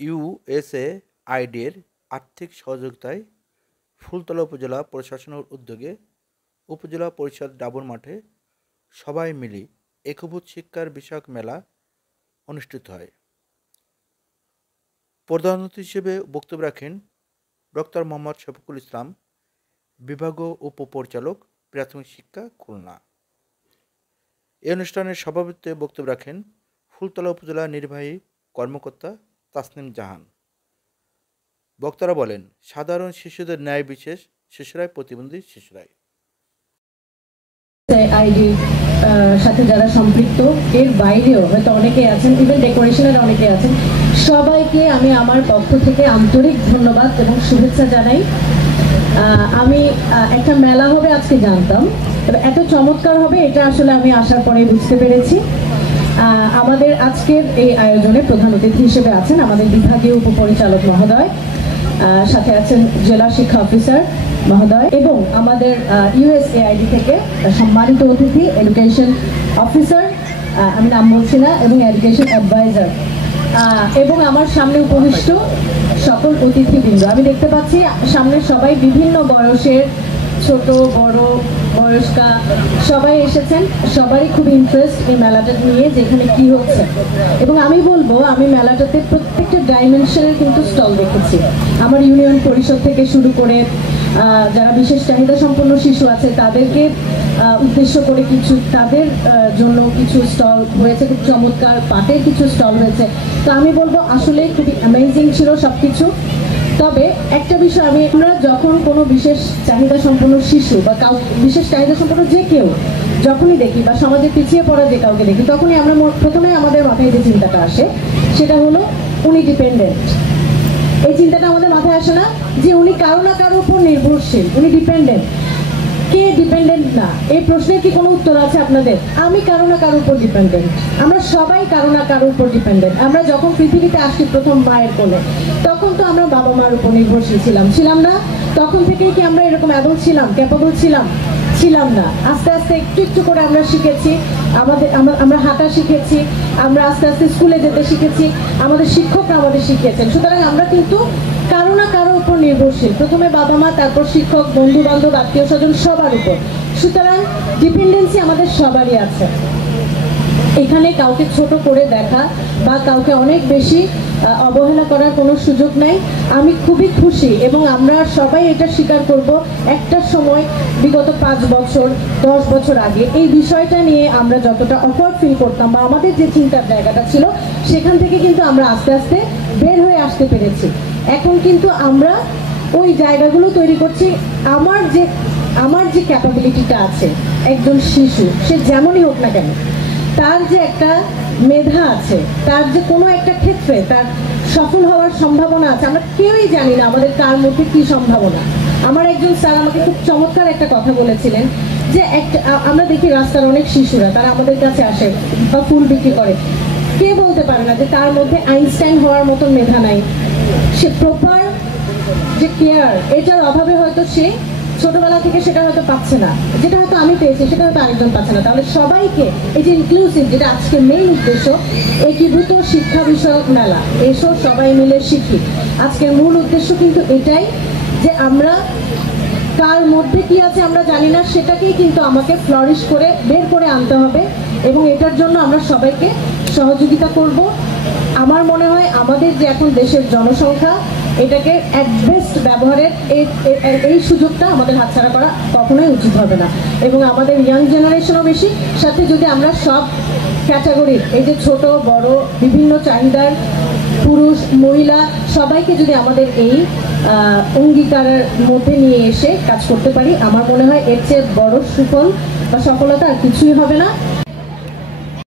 ইউএসএআইডির আর্থিক সহযোগিতায় ফুলতলা উপজেলা প্রশাসনের উদ্যোগে উপজেলা পরিষদ ডাবর মাঠে সবাই মিলে একীভূত শিক্ষার বিষয়ক মেলা অনুষ্ঠিত হয়। প্রধান অতিথি হিসেবে বক্তব্য রাখেন ডক্টর মোহাম্মদ শফিকুল ইসলাম, বিভাগীয় উপপরিচালক, প্রাথমিক শিক্ষা, খুলনা। এই অনুষ্ঠানের সভাপতিত্বে বক্তব্য রাখেন ফুলতলা উপজেলা নির্বাহী কর্মকর্তা তাসনিম জাহান। বক্তারা বলেন, সাধারণ শিশুদের ন্যায় বিশেষ শিশুরাই প্রতিবন্ধী শিশুরাই। আইডি সাথে যারা সম্পৃক্ত, এর বাইরেও হয়তো অনেকে আছেন, ইভেন ডেকোরেশনের অনেকে আছেন, সবাইকে আমি আমার পক্ষ থেকে আন্তরিক ধন্যবাদ এবং শুভেচ্ছা জানাই। আমি একটা মেলা হবে আজকে জানতাম, তবে এত চমৎকার হবে এটা আসলে আমি আসার পরে বুঝতে পেরেছি। আমাদের আজকের এই আয়োজনে প্রধান অতিথি হিসেবে আছেন আমাদের বিভাগীয় উপপরিচালক মহোদয়, সাথে আছেন জেলা শিক্ষা অফিসার মহোদয় এবং আমাদের ইউএসএআইডি থেকে সম্মানিত অতিথি এডুকেশন অফিসার, আমি নাম বলছি না, এবং এডুকেশন অ্যাডভাইজার এবং আমার সামনে উপবিষ্ট সকল অতিথিবৃন্দ। আমি দেখতে পাচ্ছি সামনে সবাই বিভিন্ন বয়সের, ছোট বড় বয়স্কা সবাই এসেছেন। সবারই খুব ইন্টারেস্ট এই মেলাটা নিয়ে, যেখানে কি হচ্ছে। এবং আমি বলবো, আমি মেলাটাতে প্রত্যেকটা ডাইমেনশনের কিন্তু স্টল দেখেছি। আমার ইউনিয়ন পরিষদ থেকে শুরু করে যারা বিশেষ চাহিদা সম্পন্ন শিশু আছে তাদেরকে উদ্দেশ্য করে কিছু, তাদের জন্য কিছু স্টল হয়েছে, খুব চমৎকার পাটের কিছু স্টল হয়েছে। তো আমি বলবো আসলে খুবই অ্যামেজিং ছিল সবকিছু। তবে একটা বিষয়, আমরা যখন কোনো বিশেষ চাহিদা সম্পন্ন শিশু বা বিশেষ চাহিদা সম্পন্ন যে কেউ যখনই দেখি বা সমাজে পিছিয়ে পড়া যে কাউকে দেখি, তখনই আমরা প্রথমে আমাদের মাথায় যে চিন্তাটা আসে সেটা হলো উনি ডিপেন্ডেন্ট। এই চিন্তাটা আমাদের মাথায় আসে না যে উনি কারো না কারোর উপর নির্ভরশীল, উনি ডিপেন্ডেন্ট। কে ডিপেন্ডেন্ট না, এই প্রশ্নের কি কোনো উত্তর আছে আপনাদের? আমি কারো না কারোর উপর ডিপেন্ডেন্ট, আমরা সবাই কারো না কারোর উপর ডিপেন্ডেন্ট। আমরা যখন পৃথিবীতে আসি প্রথম মায়ের কোলে, তখন তো আমরা বাবা মার উপর নির্ভরশীল ছিলাম না? তখন থেকেই কি আমরা এরকম অ্যাডাল্ট ছিলাম, ক্যাপেবল ছিলাম না? আস্তে আস্তে একটু একটু করে আমরা শিখেছি, আমরা হাঁটা শিখেছি, আমরা আস্তে আস্তে স্কুলে যেতে শিখেছি, আমাদের শিক্ষকরা আমাদের শিখিয়েছেন। সুতরাং আমরা কিন্তু কারো না কারো উপর নির্ভরশীল, প্রথমে বাবা মা, তারপর শিক্ষক, বন্ধু বান্ধব, আত্মীয় স্বজন, সবার উপর। সুতরাং ডিপেন্ডেন্সি আমাদের সবারই আছে। এখানে কাউকে ছোট করে দেখা বা কাউকে অনেক বেশি অবহেলা করার কোনো সুযোগ নাই। আমি খুবই খুশি এবং আমরা সবাই এটা স্বীকার করব, একটা সময় বিগত 5 বছর 10 বছর আগে এই বিষয়টা নিয়ে আমরা যতটা অকওয়ার্ড ফিল করতাম বা আমাদের যে চিন্তার জায়গাটা ছিল, সেখান থেকে কিন্তু আমরা আস্তে আস্তে বের হয়ে আসতে পেরেছি। এখন কিন্তু আমরা ওই জায়গাগুলো তৈরি করছি। আমার যে ক্যাপাবিলিটিটা আছে, একজন শিশু সে যেমনই হোক না কেন, তার যে একটা মেধা আছে, তার যে কোনো একটা ক্ষেত্রে তার সফল হওয়ার সম্ভাবনা আছে। আমরা কেউই জানি না আমাদের কার মধ্যে কি সম্ভাবনা। আমার একজন স্যার আমাকে খুব চমৎকার একটা কথা বলেছিলেন যে আমরা দেখি রাস্তার অনেক শিশুরা তারা আমাদের কাছে আসে বা ফুল বিক্রি করে, কে বলতে পারে না যে তার মধ্যে আইনস্টাইন হওয়ার মতন মেধা নাই। সে প্রপার যে কেয়ার, এটার অভাবে হয়তো সে ছোটবেলা থেকে সেটা হয়তো পাচ্ছে না, যেটা হয়তো আমি পেয়েছি সেটা হয়তো আরেকজন পাচ্ছে না। তাহলে সবাইকে এই যে ইনক্লুসিভ, যেটা আজকে মেইন উদ্দেশ্য, একীভূত শিক্ষা বিষয়ক মেলা, এসো সবাই মিলে শিখি। আজকের মূল উদ্দেশ্য কিন্তু এটাই যে আমরা কার মধ্যে কি আছে আমরা জানি না, সেটাকেই কিন্তু আমাকে ফ্লারিশ করে বের করে আনতে হবে এবং এটার জন্য আমরা সবাইকে সহযোগিতা করব। আমার মনে হয় আমাদের যে এখন দেশের জনসংখ্যা, এটাকে অ্যাট বেস্ট ব্যবহারের এই সুযোগটা আমাদের হাতছাড়া করা কখনোই উচিত হবে না। এবং আমাদের ইয়াং জেনারেশনও বেশি, সাথে যদি আমরা সব ক্যাটাগরির, এই যে ছোট বড় বিভিন্ন চাহিদার পুরুষ মহিলা সবাইকে যদি আমাদের এই অঙ্গীকারের মধ্যে নিয়ে এসে কাজ করতে পারি, আমার মনে হয় এর চেয়ে বড় সুফল বা সফলতা আর কিছুই হবে না।